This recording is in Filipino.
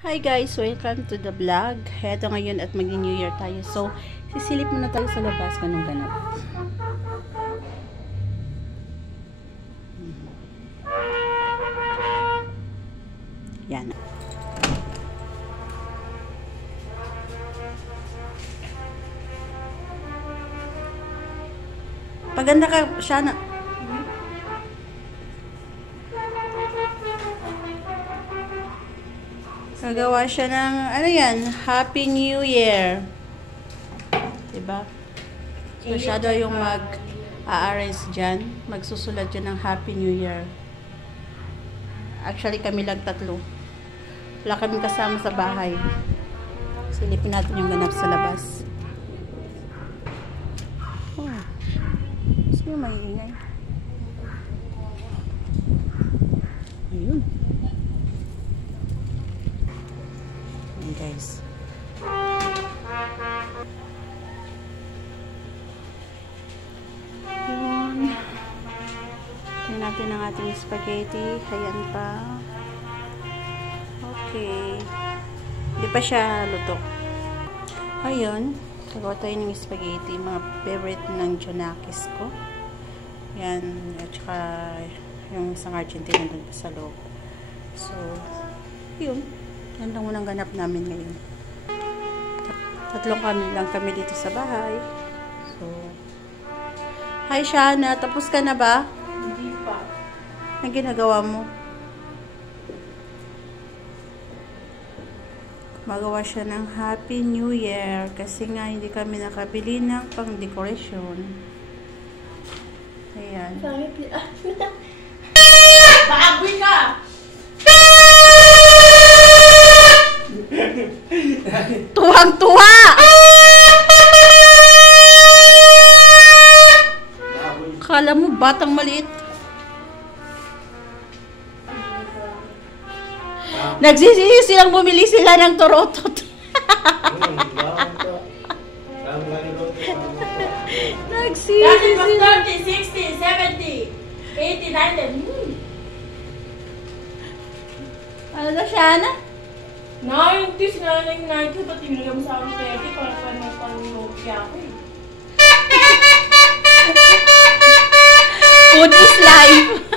Hi guys! Welcome to the vlog. Heto ngayon at mag-New Year tayo. So, sisilip muna tayo sa labas kung anong ganap. Yan. Paganda ka, Shana. Nagawa siya ng, ano yan, Happy New Year. Diba? So, siya daw yung mag-a-arrange dyan. Magsusulat dyan ng Happy New Year. Actually, kami lang tatlo. Wala kami kasama sa bahay. Silipin natin yung ganap sa labas. Oh. Sino may ingay? Ayun. Guys. Yun. Tingnan natin ang ating spaghetti. Ayan pa. Okay. Hindi pa siya luto. Ayun. Gagawa tayo ng spaghetti. Mga favorite ng Jonakis ko. Yan. At saka yung isang Argentina dun pa sa loob. So, yun. Yan lang munang ganap namin ngayon. Tatlong kami lang kami dito sa bahay. So, hi Shana, tapos ka na ba? Hindi pa. Anong ginagawa mo? Magawa siya ng Happy New Year kasi nga hindi kami nakabili ng pang-decoration. Ayan. Bagoy ka! Tuwang-tuwa! Kala mo batang maliit. Nagsisisi silang bumili sila ng torotot. Nagsisisi sila. 30, 60, 70, 80, 90. Ano na siya na? 90, sinalang 90. Ba't tinigam mo sa akin 30? Para pa naman pang-Nokia ako eh. Food is life.